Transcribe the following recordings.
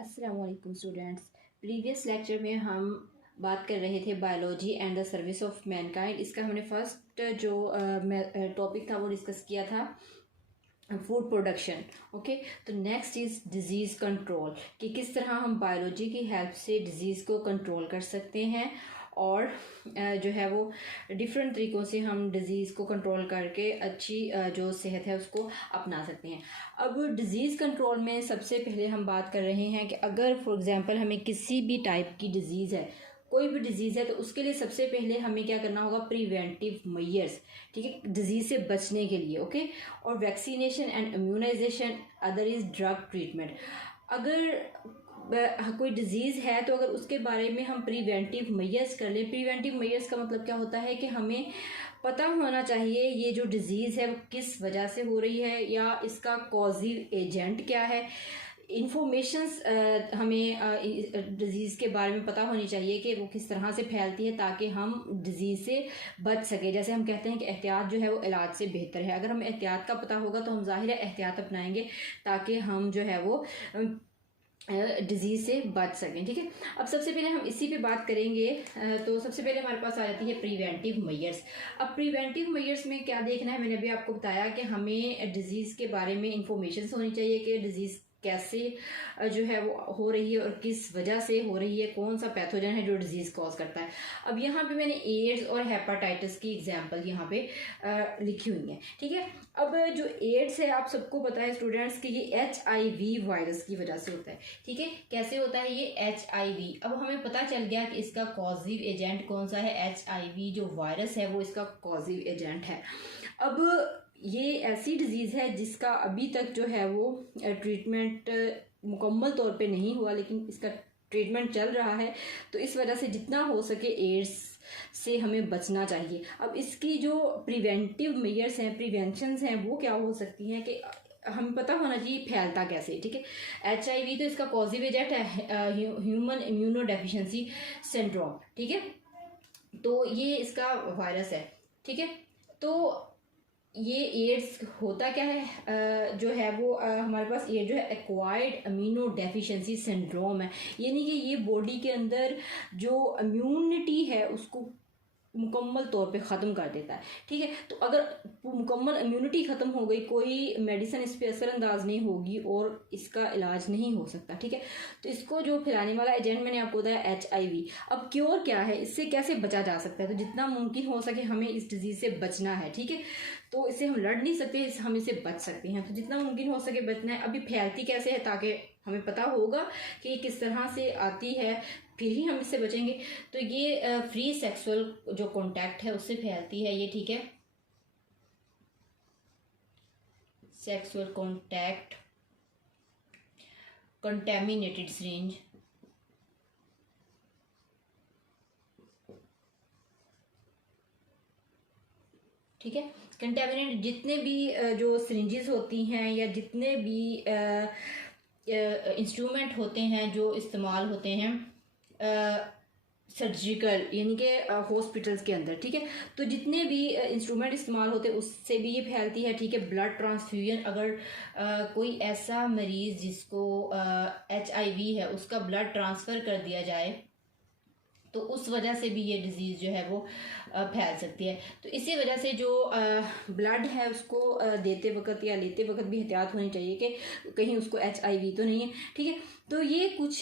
अस्सलाम वालेकुम students. Previous lecture में हम बात कर रहे थे biology and the service of Mankind. इसका हमने फर्स्ट जो टॉपिक था वो डिस्कस किया था फूड प्रोडक्शन। ओके, तो नेक्स्ट इज़ डिज़ीज़ कंट्रोल, कि किस तरह हम बायोलॉजी की हेल्प से डिज़ीज़ को कंट्रोल कर सकते हैं और जो है वो डिफरेंट तरीक़ों से हम डिज़ीज़ को कंट्रोल करके अच्छी जो सेहत है उसको अपना सकते हैं। अब डिज़ीज़ कंट्रोल में सबसे पहले हम बात कर रहे हैं कि अगर फॉर एग्ज़ाम्पल हमें किसी भी टाइप की डिज़ीज़ है, कोई भी डिज़ीज़ है, तो उसके लिए सबसे पहले हमें क्या करना होगा, प्रिवेंटिव मेजर्स, ठीक है, डिज़ीज़ से बचने के लिए। ओके, और vaccination and immunization, other is drug treatment. अगर कोई डिज़ीज़ है तो अगर उसके बारे में हम प्रिवेंटिव मेजर्स कर लें। प्रिवेंटिव मेजर्स का मतलब क्या होता है कि हमें पता होना चाहिए ये जो डिज़ीज़ है वो किस वजह से हो रही है या इसका कॉजिव एजेंट क्या है। इन्फॉर्मेशंस हमें डिज़ीज़ के बारे में पता होनी चाहिए कि वो किस तरह से फैलती है ताकि हम डिज़ीज़ से बच सके। जैसे हम कहते हैं कि एहतियात जो है वो इलाज से बेहतर है। अगर हमें एहतियात का पता होगा तो हम ज़ाहिर है एहतियात अपनाएंगे ताकि हम जो है वो डिज़ीज़ से बच सकें। ठीक है, अब सबसे पहले हम इसी पे बात करेंगे। तो सबसे पहले हमारे पास आ जाती है प्रिवेंटिव मेजर्स। अब प्रिवेंटिव मेजर्स में क्या देखना है, मैंने अभी आपको बताया कि हमें डिज़ीज़ के बारे में इंफॉर्मेशन होनी चाहिए कि डिज़ीज़ कैसे जो है वो हो रही है और किस वजह से हो रही है, कौन सा पैथोजन है जो डिजीज़ कॉज करता है। अब यहाँ पे मैंने एड्स और हेपाटाइटिस की एग्जांपल यहाँ पे लिखी हुई है। ठीक है, अब जो एड्स है आप सबको पता है स्टूडेंट्स कि ये HIV वायरस की वजह से होता है। ठीक है, कैसे होता है ये HIV। अब हमें पता चल गया कि इसका कॉजिव एजेंट कौन सा है, HIV जो वायरस है वो इसका कॉजिव एजेंट है। अब ये ऐसी डिज़ीज़ है जिसका अभी तक जो है वो ट्रीटमेंट मुकम्मल तौर पे नहीं हुआ, लेकिन इसका ट्रीटमेंट चल रहा है। तो इस वजह से जितना हो सके एड्स से हमें बचना चाहिए। अब इसकी जो प्रिवेंटिव मेजर्स हैं, प्रिवेंशंस हैं, वो क्या हो सकती हैं कि हमें पता होना चाहिए फैलता कैसे। ठीक है, HIV तो इसका कॉजिव एजेंट है ह्यूमन इम्यूनो डेफिशिएंसी सिंड्रोम। ठीक है, तो ये इसका वायरस है। ठीक है, तो ये एड्स होता क्या है, जो है वो हमारे पास ये जो है एक्वायर्ड अमीनो डेफिशिएंसी सिंड्रोम है। यानी कि ये बॉडी के अंदर जो इम्यूनिटी है उसको मुकम्मल तौर पे ख़त्म कर देता है। ठीक है, तो अगर मुकम्मल इम्यूनिटी ख़त्म हो गई, कोई मेडिसिन इस पर असरअंदाज नहीं होगी और इसका इलाज नहीं हो सकता। ठीक है, तो इसको जो फैलाने वाला एजेंट मैंने आपको बताया HIV। अब क्योर क्या है, इससे कैसे बचा जा सकता है, तो जितना मुमकिन हो सके हमें इस डिज़ीज़ से बचना है। ठीक है, तो इससे हम लड़ नहीं सकते, हम इससे बच सकते हैं, तो जितना मुमकिन हो सके बचना है। अभी फैलती कैसे है ताकि हमें पता होगा कि किस तरह से आती है, फिर ही हम इससे बचेंगे। तो ये फ्री सेक्सुअल जो कांटेक्ट है उससे फैलती है ये। ठीक है, सेक्सुअल कांटेक्ट, कंटेमिनेटेड सिरिंज, ठीक है, कंटेमिनेट जितने भी जो सिरिंजेस होती हैं या जितने भी इंस्ट्रूमेंट होते हैं जो इस्तेमाल होते हैं सर्जिकल यानी कि हॉस्पिटल्स के अंदर। ठीक है, तो जितने भी इंस्ट्रूमेंट इस्तेमाल होते हैं उससे भी ये फैलती है। ठीक है, ब्लड ट्रांसफ्यूजन, अगर कोई ऐसा मरीज़ जिसको HIV है उसका ब्लड ट्रांसफ़र कर दिया जाए तो उस वजह से भी ये डिज़ीज़ जो है वो फैल सकती है। तो इसी वजह से जो ब्लड है उसको देते वक्त या लेते वक्त भी एहतियात होनी चाहिए कि कहीं उसको HIV तो नहीं है। ठीक है, तो ये कुछ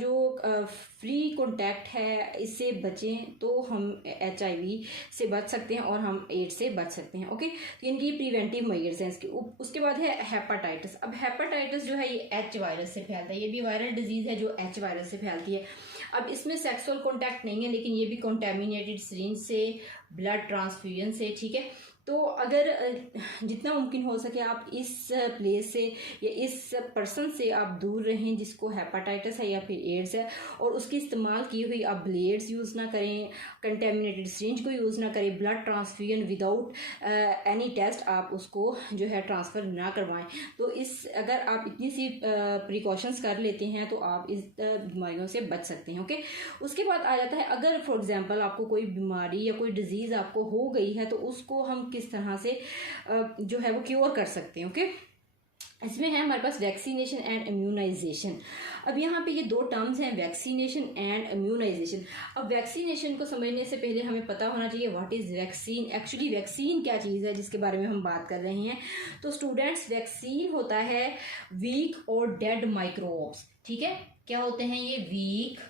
जो फ्री कांटेक्ट है इससे बचें तो हम HIV से बच सकते हैं और हम एड्स से बच सकते हैं। ओके, तो इनकी प्रिवेंटिव मेजर्स हैं इसके। उसके बाद है हेपाटाइटिस। अब हेपाटाइटिस जो है ये H वायरस से फैलता है, ये भी वायरल डिजीज़ है जो H वायरस से फैलती है। अब इसमें सेक्सुअल कांटेक्ट नहीं है, लेकिन ये भी कंटेमिनेटेड सिरिंज से, ब्लड ट्रांसफ्यूजन से। ठीक है, तो अगर जितना मुमकिन हो सके आप इस प्लेस से या इस पर्सन से आप दूर रहें जिसको हेपाटाइटिस है या फिर एड्स है, और उसकी इस्तेमाल की हुई आप ब्लेड्स यूज़ ना करें, कंटेमिनेटेड सिरिंज को यूज़ ना करें, blood transfusion without any test आप उसको जो है ट्रांसफ़र ना करवाएं। तो इस अगर आप इतनी सी प्रिकॉशंस कर लेते हैं तो आप इस बीमारियों से बच सकते हैं। ओके, उसके बाद आ जाता है अगर फॉर एग्जांपल आपको कोई बीमारी या कोई डिजीज़ आपको हो गई है तो उसको हम किस तरह से जो है वो क्योर कर सकते हैं। ओके, इसमें है हमारे पास वैक्सीनेशन एंड इम्यूनाइजेशन। अब यहाँ पे ये दो टर्म्स हैं, वैक्सीनेशन एंड इम्यूनाइजेशन। अब वैक्सीनेशन को समझने से पहले हमें पता होना चाहिए what is vaccine. Actually vaccine क्या चीज़ है जिसके बारे में हम बात कर रहे हैं। तो स्टूडेंट्स, वैक्सीन होता है वीक और डेड माइक्रोब्स। ठीक है, क्या होते हैं ये? वीक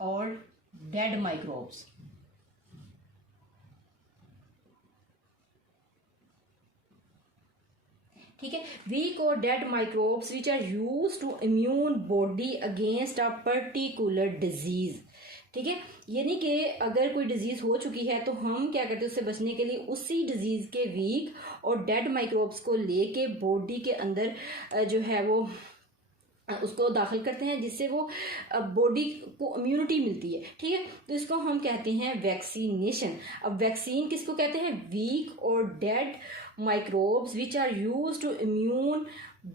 और डेड माइक्रोब्स। ठीक है, वीक और dead microbes which are used to immune body against a particular disease. ठीक है, यानी कि अगर कोई डिजीज हो चुकी है तो हम क्या करते हैं, उससे बचने के लिए उसी डिजीज के वीक और डेड माइक्रोब्स को लेके बॉडी के अंदर जो है वो उसको दाखिल करते हैं, जिससे वो बॉडी को इम्यूनिटी मिलती है। ठीक है, तो इसको हम कहते हैं वैक्सीनेशन। अब वैक्सीन किसको कहते हैं? वीक और dead microbes which are used to immune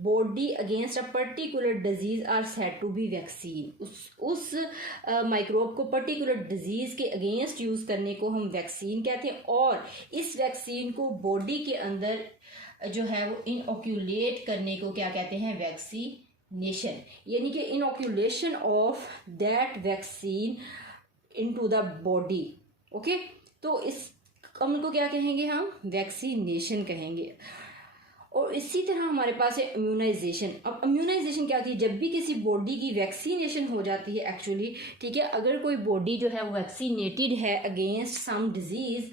body against a particular disease are said to be vaccine. उस माइक्रोब को पर्टिकुलर डिजीज के अगेंस्ट यूज करने को हम वैक्सीन कहते हैं, और इस वैक्सीन को बॉडी के अंदर जो है वो इनऑक्यूलेट करने को क्या कहते हैं? वैक्सीनेशन। यानी कि inoculation of that vaccine into the body. Okay, तो इस अमल को क्या कहेंगे? हम वैक्सीनेशन कहेंगे। और इसी तरह हमारे पास है इम्यूनाइजेशन। अब इम्यूनाइजेशन क्या होती है? जब भी किसी बॉडी की वैक्सीनेशन हो जाती है एक्चुअली, ठीक है, अगर कोई बॉडी जो है वो वैक्सीनेटेड है अगेंस्ट सम डिजीज,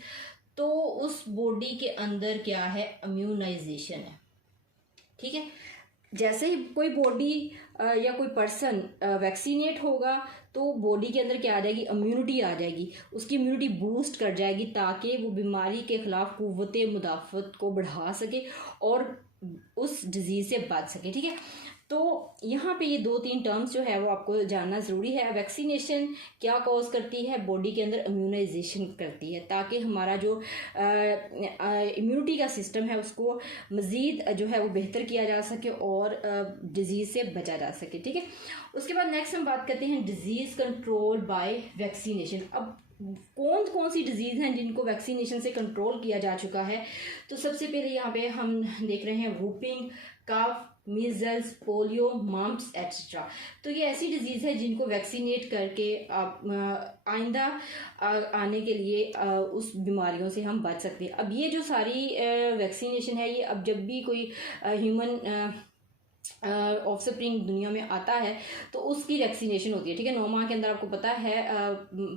तो उस बॉडी के अंदर क्या है? इम्यूनाइजेशन है। ठीक है, जैसे ही कोई बॉडी या कोई पर्सन वैक्सीनेट होगा तो बॉडी के अंदर क्या आ जाएगी? इम्यूनिटी आ जाएगी, उसकी इम्यूनिटी बूस्ट कर जाएगी ताकि वो बीमारी के खिलाफ कुव्वत मुदाफ़त को बढ़ा सके और उस डिजीज़ से बच सके। ठीक है, तो यहाँ पे ये 2-3 टर्म्स जो है वो आपको जानना ज़रूरी है। वैक्सीनेशन क्या कॉज करती है? बॉडी के अंदर इम्यूनाइजेशन करती है, ताकि हमारा जो इम्यूनिटी का सिस्टम है उसको मज़ीद जो है वो बेहतर किया जा सके और डिजीज़ से बचा जा सके। ठीक है, उसके बाद नेक्स्ट हम बात करते हैं डिजीज़ कंट्रोल बाय वैक्सीनेशन। अब कौन कौन सी डिजीज़ हैं जिनको वैक्सीनेशन से कंट्रोल किया जा चुका है? तो सबसे पहले यहाँ पे हम देख रहे हैं whooping cough, measles, polio, mumps et cetera. तो ये ऐसी डिजीज़ है जिनको वैक्सीनेट करके आइंदा आने के लिए उस बीमारियों से हम बच सकते हैं। अब ये जो सारी वैक्सीनेशन है, ये अब जब भी कोई ह्यूमन ऑफस्प्रिंग दुनिया में आता है तो उसकी वैक्सीनेशन होती है। ठीक है, 9 माह के अंदर आपको पता है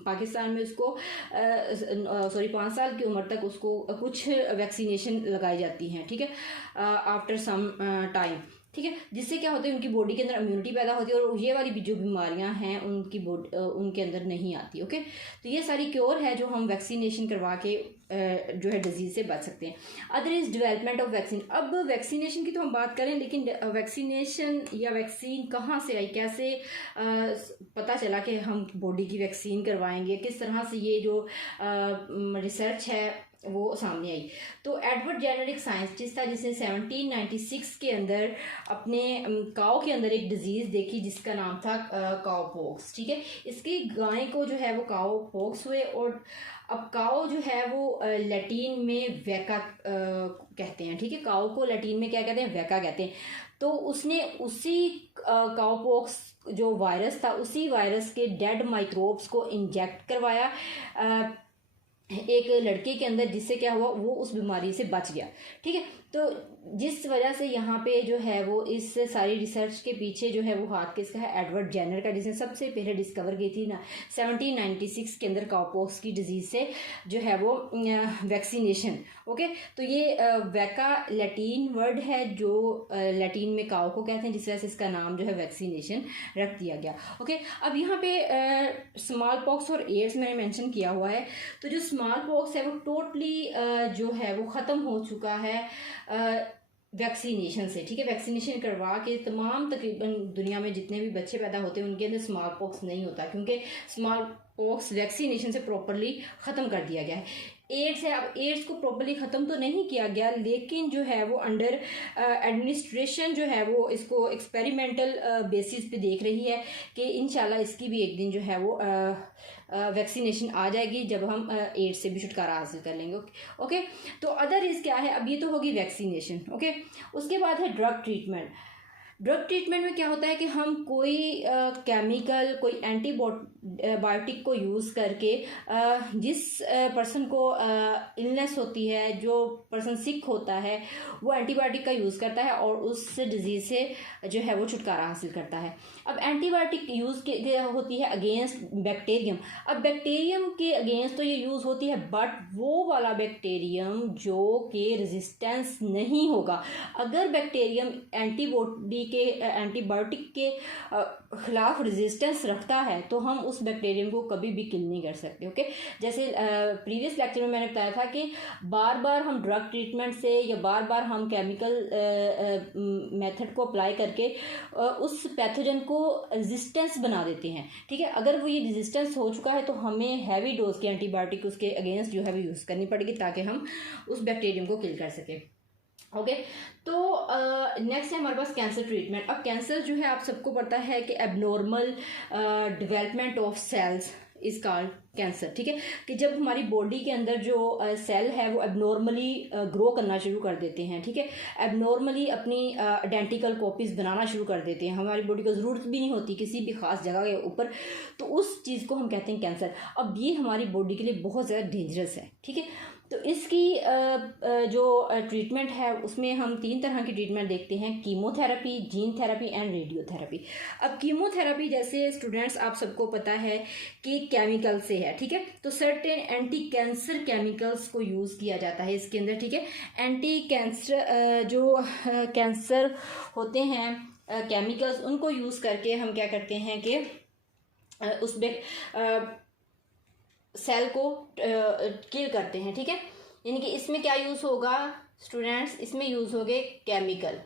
पाकिस्तान में उसको 5 साल की उम्र तक उसको कुछ वैक्सीनेशन लगाई जाती हैं। ठीक है, आफ्टर सम टाइम। ठीक है, जिससे क्या होता है? उनकी बॉडी के अंदर इम्यूनिटी पैदा होती है और ये वाली भी जो बीमारियां हैं उनकी उनके अंदर नहीं आती। ओके, तो ये सारी क्योर है जो हम वैक्सीनेशन करवा के जो है डिजीज से बच सकते हैं। Other is development of vaccine. अब वैक्सीनेशन की तो हम बात करें, लेकिन वैक्सीनेशन या वैक्सीन कहाँ से आई, कैसे पता चला कि हम बॉडी की वैक्सीन करवाएंगे, किस तरह से ये जो रिसर्च है वो सामने आई? तो एडवर्ड जेनर एक साइंटिस्ट था जिसने 1796 के अंदर अपने काऊ के अंदर एक डिजीज देखी जिसका नाम था काऊ पॉक्स। ठीक है, इसकी गाय को जो है वो काऊ पॉक्स हुए, और अब काऊ जो है वो लैटिन में वैका कहते हैं। ठीक है, काऊ को लैटिन में क्या कहते हैं? वैका कहते हैं। तो उसने उसी काऊ पॉक्स जो वायरस था, उसी वायरस के डेड माइक्रोब्स को इंजेक्ट करवाया एक लड़के के अंदर, जिससे क्या हुआ? वो उस बीमारी से बच गया। ठीक है, तो जिस वजह से यहाँ पे जो है वो इस सारी रिसर्च के पीछे जो है वो हाथ किसका है? एडवर्ड जेनर का, जिसने सबसे पहले डिस्कवर की थी ना 1796 के अंदर काउपॉक्स की डिजीज से जो है वो वैक्सीनेशन। ओके, तो ये वैका लैटिन वर्ड है जो लैटिन में काउ को कहते हैं, जिस वजह से इसका नाम जो है वैक्सीनेशन रख दिया गया। ओके, अब यहाँ पे स्मॉल पॉक्स और एड्स मैंने मेंशन किया हुआ है। तो जो स्मॉल पॉक्स है वो टोटली जो है वो ख़त्म हो चुका है वैक्सीनेशन से। ठीक है, वैक्सीनेशन करवा के तमाम तकरीबन दुनिया में जितने भी बच्चे पैदा होते हैं उनके अंदर स्मॉल पॉक्स नहीं होता, क्योंकि स्मॉल पॉक्स वैक्सीनेशन से प्रॉपरली ख़त्म कर दिया गया है। एड्स है, अब एड्स को प्रॉपरली ख़त्म तो नहीं किया गया, लेकिन जो है वो अंडर एडमिनिस्ट्रेशन जो है वो इसको एक्सपेरिमेंटल बेसिस पे देख रही है कि इंशाल्लाह इसकी भी एक दिन जो है वो वैक्सीनेशन आ जाएगी जब हम एड्स से भी छुटकारा हासिल कर लेंगे। ओके, तो अदर इज़ क्या है, अब ये तो होगी वैक्सीनेशन। ओके, उसके बाद है ड्रग ट्रीटमेंट। ड्रग ट्रीटमेंट में क्या होता है कि हम कोई केमिकल, कोई एंटीबायोटिक को यूज़ करके जिस पर्सन को इलनेस होती है, जो पर्सन सिक होता है, वो एंटीबायोटिक का यूज़ करता है और उस डिजीज़ से जो है वो छुटकारा हासिल करता है। अब एंटीबायोटिक यूज़ के होती है अगेंस्ट बैक्टीरियम। अब बैक्टीरियम के अगेंस्ट तो ये यूज़ होती है, बट वो वाला बैक्टीरियम जो कि रेजिस्टेंस नहीं होगा। अगर बैक्टीरियम एंटीबायोटिक के खिलाफ रेजिस्टेंस रखता है तो हम उस बैक्टीरियम को कभी भी किल नहीं कर सकते। ओके, जैसे प्रीवियस लेक्चर में मैंने बताया था कि बार बार हम ड्रग ट्रीटमेंट से या बार बार हम केमिकल मेथड को अप्लाई करके उस पैथोजन को रेजिस्टेंस बना देते हैं। ठीक है, अगर वो ये रेजिस्टेंस हो चुका है तो हमें हैवी डोज की एंटीबायोटिक उसके अगेंस्ट जो है वो यूज़ करनी पड़ेगी ताकि हम उस बैक्टीरियम को किल कर सकें। ओके, तो नेक्स्ट है हमारे पास कैंसर ट्रीटमेंट। अब कैंसर जो है आप सबको पता है कि abnormal development of cells is called cancer. ठीक है, कि जब हमारी बॉडी के अंदर जो सेल है वो एबनॉर्मली ग्रो करना शुरू कर देते हैं। ठीक है, एबनॉर्मली अपनी आइडेंटिकल कॉपीज बनाना शुरू कर देते हैं, हमारी बॉडी को ज़रूरत भी नहीं होती किसी भी खास जगह के ऊपर, तो उस चीज़ को हम कहते हैं कैंसर। अब ये हमारी बॉडी के लिए बहुत ज़्यादा डेंजरस है। ठीक है, तो इसकी जो ट्रीटमेंट है उसमें हम 3 तरह की ट्रीटमेंट देखते हैं, chemotherapy, gene therapy and radiotherapy. अब कीमोथेरेपी जैसे स्टूडेंट्स आप सबको पता है कि केमिकल से है। ठीक है, तो सर्टेन एंटी कैंसर केमिकल्स को यूज़ किया जाता है इसके अंदर। ठीक है, एंटी कैंसर जो कैंसर होते हैं केमिकल्स, उनको यूज़ करके हम क्या करते हैं कि उसमें सेल को किल करते हैं। ठीक है, यानी कि इसमें क्या यूज़ होगा स्टूडेंट्स, इसमें यूज़ हो गए केमिकल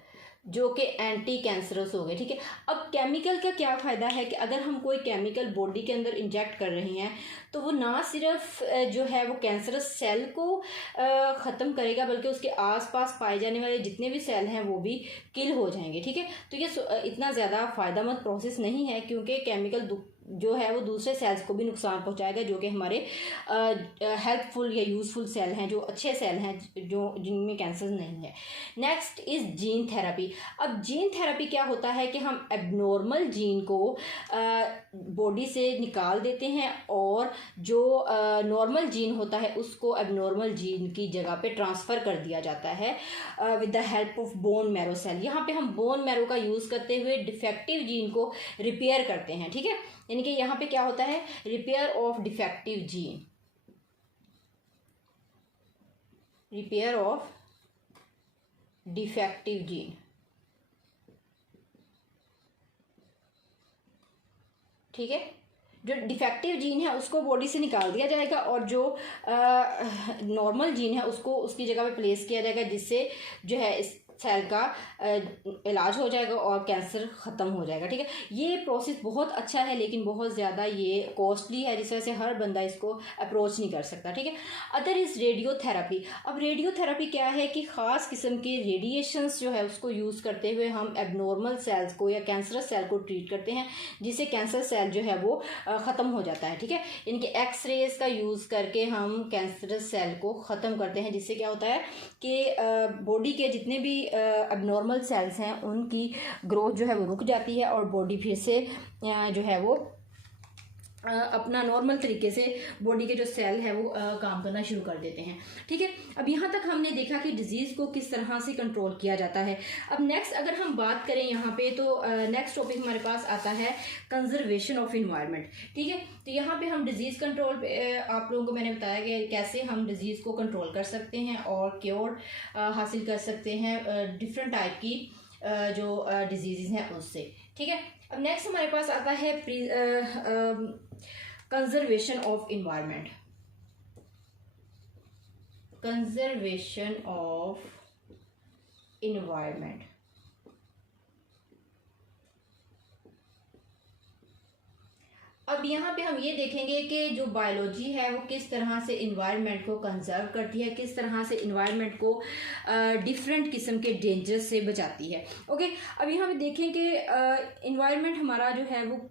जो कि एंटी कैंसरस हो गए। ठीक है, अब केमिकल का क्या फ़ायदा है कि अगर हम कोई केमिकल बॉडी के अंदर इंजेक्ट कर रहे हैं तो वो ना सिर्फ जो है वो कैंसरस सेल को ख़त्म करेगा बल्कि उसके आसपास पाए जाने वाले जितने भी सेल हैं वो भी किल हो जाएंगे। ठीक है, तो ये इतना ज़्यादा फ़ायदेमंद प्रोसेस नहीं है क्योंकि केमिकल जो है वो दूसरे सेल्स को भी नुकसान पहुंचाएगा जो कि हमारे हेल्पफुल या यूज़फुल सेल हैं, जो अच्छे सेल हैं, जो जिनमें कैंसर नहीं है। Next is gene therapy. अब जीन थेरेपी क्या होता है कि हम एबनॉर्मल जीन को बॉडी से निकाल देते हैं और जो नॉर्मल जीन होता है उसको एबनॉर्मल जीन की जगह पे ट्रांसफ़र कर दिया जाता है with the help of bone marrow cell. यहाँ पे हम बोन मैरो का यूज़ करते हुए डिफेक्टिव जीन को रिपेयर करते हैं। ठीक है, यानी कि यहाँ पे क्या होता है, repair of defective gene, repair of defective gene. ठीक है, जो डिफेक्टिव जीन है उसको बॉडी से निकाल दिया जाएगा और जो नॉर्मल जीन है उसको उसकी जगह पे प्लेस किया जाएगा, जिससे जो है इस सेल का इलाज हो जाएगा और कैंसर ख़त्म हो जाएगा। ठीक है, ये प्रोसेस बहुत अच्छा है लेकिन बहुत ज़्यादा ये कॉस्टली है, जिस वजह से हर बंदा इसको अप्रोच नहीं कर सकता। ठीक है, अदर इज़ रेडियोथेरेपी। अब रेडियोथेरेपी क्या है कि ख़ास किस्म के रेडिएशंस जो है उसको यूज़ करते हुए हम एबनॉर्मल सेल्स को या कैंसरस सेल को ट्रीट करते हैं, जिससे कैंसर सेल जो है वो ख़त्म हो जाता है। ठीक है, इनके एक्सरेज का यूज़ करके हम कैंसरस सेल को ख़त्म करते हैं, जिससे क्या होता है कि बॉडी के जितने भी एबनॉर्मल सेल्स हैं उनकी ग्रोथ जो है वो रुक जाती है और बॉडी फिर से जो है वो अपना नॉर्मल तरीके से बॉडी के जो सेल है वो काम करना शुरू कर देते हैं। ठीक है, अब यहाँ तक हमने देखा कि डिजीज़ को किस तरह से कंट्रोल किया जाता है। अब नेक्स्ट अगर हम बात करें यहाँ पे तो नेक्स्ट टॉपिक हमारे पास आता है कंजर्वेशन ऑफ इन्वायरमेंट। ठीक है, तो यहाँ पे हम डिजीज़ कंट्रोल पे आप लोगों को मैंने बताया कि कैसे हम डिजीज़ को कंट्रोल कर सकते हैं और क्योर हासिल कर सकते हैं डिफरेंट टाइप की जो डिजीज़ हैं उससे। ठीक है, अब नेक्स्ट हमारे पास आता है conservation of environment. Conservation of environment, अब यहाँ पे हम ये देखेंगे कि जो बायोलॉजी है वो किस तरह से इन्वायरमेंट को कंजर्व करती है, किस तरह से इन्वायरमेंट को डिफरेंट किस्म के डेंजर्स से बचाती है। ओके, अब यहाँ पे देखें कि इन्वायरमेंट हमारा जो है वो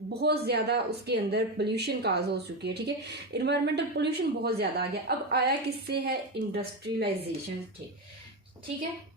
बहुत ज़्यादा उसके अंदर पोल्यूशन काज हो चुकी है। ठीक है, इन्वायरमेंटल पोल्यूशन बहुत ज़्यादा आ गया। अब आया किससे है? इंडस्ट्रियलाइजेशन। ठीक है,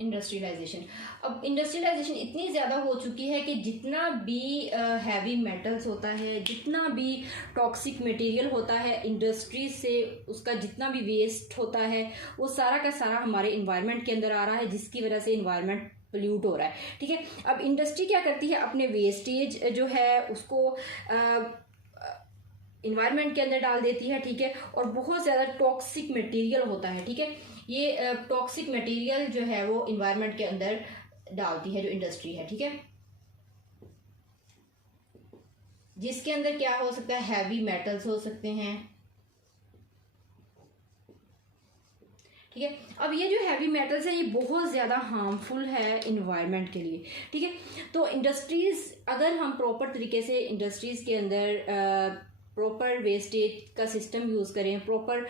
इंडस्ट्रियलाइजेशन। अब इंडस्ट्रियलाइजेशन इतनी ज़्यादा हो चुकी है कि जितना भी हैवी मेटल्स होता है, जितना भी टॉक्सिक मटेरियल होता है इंडस्ट्री से, उसका जितना भी वेस्ट होता है वो सारा का सारा हमारे इन्वायरमेंट के अंदर आ रहा है, जिसकी वजह से इन्वायरमेंट पोल्यूट हो रहा है। ठीक है, अब इंडस्ट्री क्या करती है? अपने वेस्टेज जो है उसको इन्वायरमेंट के अंदर डाल देती है। ठीक है, और बहुत ज़्यादा टॉक्सिक मटेरियल होता है। ठीक है, ये टॉक्सिक मटेरियल जो है वो इन्वायरमेंट के अंदर डालती है जो इंडस्ट्री है। ठीक है, जिसके अंदर क्या हो सकता है? हैवी मेटल्स हो सकते हैं। ठीक है, अब ये जो हैवी मेटल्स है ये बहुत ज़्यादा हार्मफुल है इन्वायरमेंट के लिए। ठीक है, तो इंडस्ट्रीज़, अगर हम प्रॉपर तरीके से इंडस्ट्रीज़ के अंदर प्रॉपर वेस्टेज का सिस्टम यूज़ करें, प्रॉपर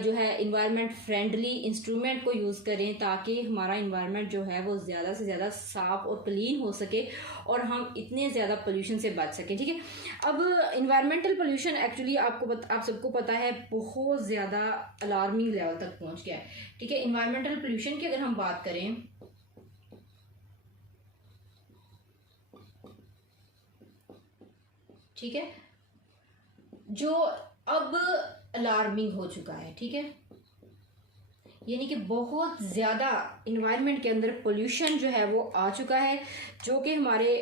जो है इन्वायरमेंट फ्रेंडली इंस्ट्रूमेंट को यूज़ करें, ताकि हमारा इन्वायरमेंट जो है वो ज़्यादा से ज़्यादा साफ़ और क्लीन हो सके और हम इतने ज़्यादा पोल्यूशन से बच सकें। ठीक है, अब इन्वायरमेंटल पोल्यूशन एक्चुअली आप सबको पता है बहुत ज़्यादा अलार्मिंग लेवल तक पहुँच गया है। ठीक है, इन्वायरमेंटल पोल्यूशन की अगर हम बात करें, ठीक है, जो अब अलार्मिंग हो चुका है। ठीक है, यानी कि बहुत ज़्यादा इन्वायरमेंट के अंदर पोल्यूशन जो है वो आ चुका है, जो कि हमारे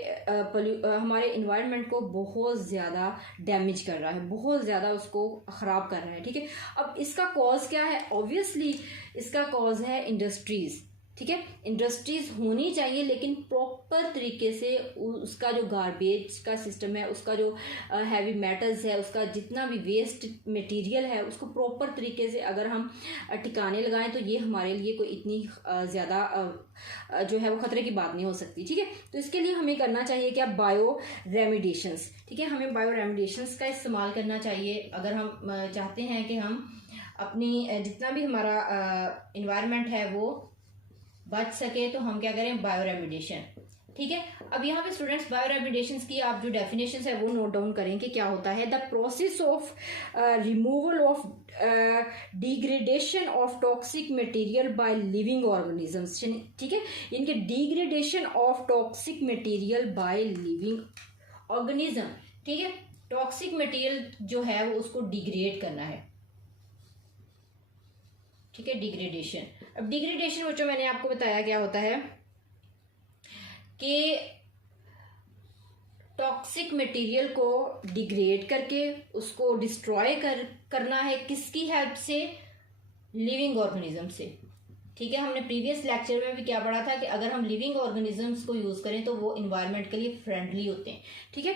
इन्वायरमेंट को बहुत ज़्यादा डैमेज कर रहा है, बहुत ज़्यादा उसको ख़राब कर रहा है। ठीक है, अब इसका कॉज क्या है? ऑब्वियसली इसका कॉज है इंडस्ट्रीज़। ठीक है, इंडस्ट्रीज होनी चाहिए, लेकिन प्रॉपर तरीके से उसका जो गार्बेज का सिस्टम है, उसका जो हैवी मेटल्स है, उसका जितना भी वेस्ट मटेरियल है, उसको प्रॉपर तरीके से अगर हम ठिकाने लगाएं तो ये हमारे लिए कोई इतनी ज़्यादा जो है वो ख़तरे की बात नहीं हो सकती। ठीक है, तो इसके लिए हमें करना चाहिए क्या? बायो रेमिडिएशंस। ठीक है, हमें बायो रेमिडिएशंस का इस्तेमाल करना चाहिए अगर हम चाहते हैं कि हम अपनी जितना भी हमारा इन्वायरमेंट है वो बच सके, तो हम क्या करें? Bio remediation. ठीक है, अब यहाँ पे स्टूडेंट्स बायो रेमिडिएशन की आप जो डेफिनेशन है वो नोट डाउन करें कि क्या होता है। The process of removal of degradation of toxic material by living organisms. ठीक है, इनके degradation of toxic material by living organism. ठीक है, टॉक्सिक मटेरियल जो है वो उसको डिग्रेड करना है। ठीक है, डिग्रेडेशन। अब डिग्रेडेशन बच्चों मैंने आपको बताया क्या होता है कि टॉक्सिक मटेरियल को डिग्रेड करके उसको डिस्ट्रॉय करना है। किसकी हेल्प से? लिविंग ऑर्गेनिज्म से। ठीक है, हमने प्रीवियस लेक्चर में भी क्या पढ़ा था कि अगर हम लिविंग ऑर्गेनिजम्स को यूज करें तो वो इन्वायरमेंट के लिए फ्रेंडली होते हैं। ठीक है,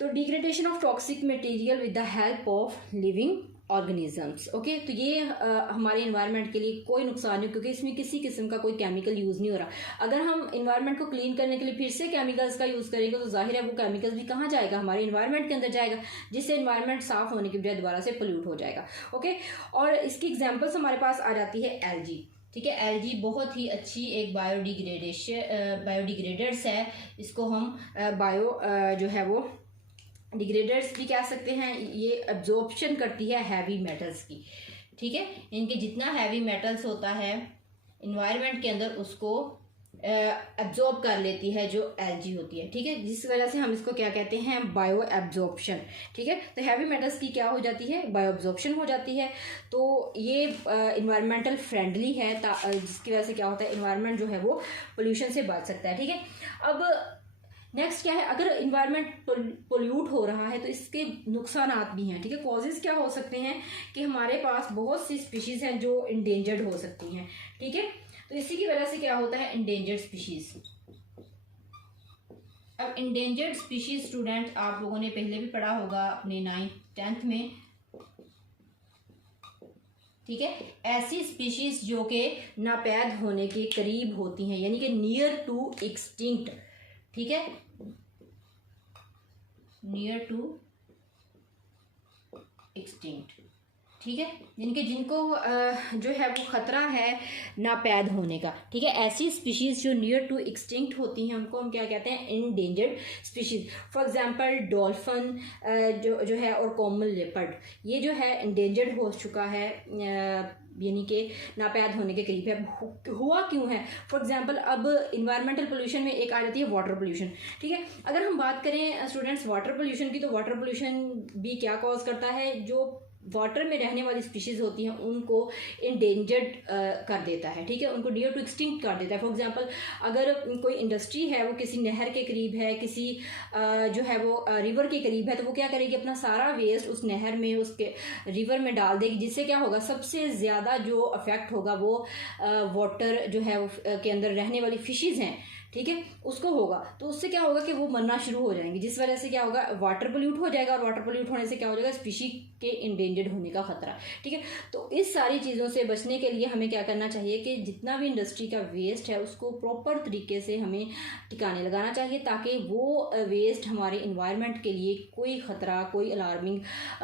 तो degradation of toxic material with the help of living organisms. Okay, तो ये हमारे इन्वायरमेंट के लिए कोई नुकसान नहीं, क्योंकि इसमें किसी किस्म का कोई केमिकल यूज़ नहीं हो रहा। अगर हम इन्वायरमेंट को क्लीन करने के लिए फिर से केमिकल्स का यूज़ करेंगे तो जाहिर है वो केमिकल्स भी कहाँ जाएगा? हमारे इन्वायरमेंट के अंदर जाएगा, जिससे इन्वायरमेंट साफ होने की बजाय दोबारा से पोल्यूट हो जाएगा। ओके, और इसकी एग्जाम्पल्स हमारे पास आ जाती है एलजी। ठीक है, एलजी बहुत ही अच्छी एक बायोडिग्रेडर्स है। इसको हम जो है वो डिग्रेडर्स भी कह सकते हैं। ये एब्जॉर्प्शन करती है हैवी मेटल्स की। ठीक है, इनके जितना हैवी मेटल्स होता है इन्वायरमेंट के अंदर उसको एब्जॉर्ब कर लेती है जो एलजी होती है। ठीक है, जिस वजह से हम इसको क्या कहते हैं? Bio absorption. ठीक है, तो हैवी मेटल्स की क्या हो जाती है? बायो एब्जॉर्प्शन हो जाती है। तो ये इन्वायरमेंटल फ्रेंडली है, जिसकी वजह से क्या होता है? इन्वायरमेंट जो है वो पोल्यूशन से बच सकता है। ठीक है, अब नेक्स्ट क्या है? अगर इन्वायरमेंट पोल्यूट हो रहा है तो इसके नुकसानात भी हैं। ठीक है, कॉजेज क्या हो सकते हैं कि हमारे पास बहुत सी स्पीशीज़ हैं जो इंडेंजर्ड हो सकती हैं। ठीक है, तो इसी की वजह से क्या होता है? Endangered species. अब इंडेंजर्ड स्पीशीज़ स्टूडेंट आप लोगों ने पहले भी पढ़ा होगा अपने 9th 10th में। ठीक है, ऐसी स्पीशीज़ जो कि नापैद होने के करीब होती हैं, यानी कि नियर टू एक्सटिंक्ट। ठीक है, नियर टू एक्सटिंक्ट, ठीक है, जिनको जो है वो ख़तरा है नापैद होने का, ठीक है। ऐसी स्पीशीज़ जो नियर टू एक्सटिंक्ट होती हैं उनको हम क्या कहते हैं, endangered species. For example dolphin जो है और कॉमन लेपर्ड, ये जो है इंडेंजर्ड हो चुका है, यानी कि नापैद होने के करीब है। हुआ क्यों है? फॉर एग्जांपल अब इन्वायरमेंटल पोल्यूशन में एक आ जाती है वाटर पोल्यूशन, ठीक है। अगर हम बात करें स्टूडेंट्स वाटर पोल्यूशन की, तो वाटर पोल्यूशन भी क्या कॉज करता है, जो वाटर में रहने वाली स्पीशीज़ होती हैं उनको इंडेंजर्ड कर देता है, ठीक है, उनको नियर टू एक्सटिंक्ट कर देता है। फॉर एग्जांपल अगर कोई इंडस्ट्री है वो किसी नहर के करीब है, किसी जो है वो रिवर के करीब है, तो वो क्या करेगी, अपना सारा वेस्ट उस नहर में, उसके रिवर में डाल देगी, जिससे क्या होगा, सबसे ज़्यादा जो अफेक्ट होगा वो वाटर जो है वो के अंदर रहने वाली फिशेज़ हैं, ठीक है, उसको होगा। तो उससे क्या होगा कि वो मरना शुरू हो जाएंगे, जिस वजह से क्या होगा, वाटर पोल्यूट हो जाएगा, और वाटर पोल्यूट होने से क्या हो जाएगा, स्पीशी के इंडेंजर्ड होने का खतरा, ठीक है। तो इस सारी चीज़ों से बचने के लिए हमें क्या करना चाहिए कि जितना भी इंडस्ट्री का वेस्ट है उसको प्रॉपर तरीके से हमें ठिकाने लगाना चाहिए, ताकि वो वेस्ट हमारे इन्वायरमेंट के लिए कोई ख़तरा, कोई अलार्मिंग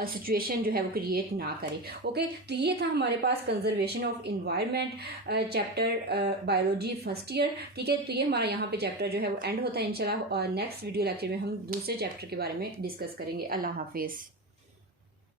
सिचुएशन जो है वो क्रिएट ना करे। ओके, तो ये था हमारे पास conservation of environment chapter biology first year, ठीक है। तो ये हमारा यहाँ पे चैप्टर जो है वो एंड होता है। इंशाल्लाह नेक्स्ट वीडियो लेक्चर में हम दूसरे चैप्टर के बारे में डिस्कस करेंगे। अल्लाह हाफिज़।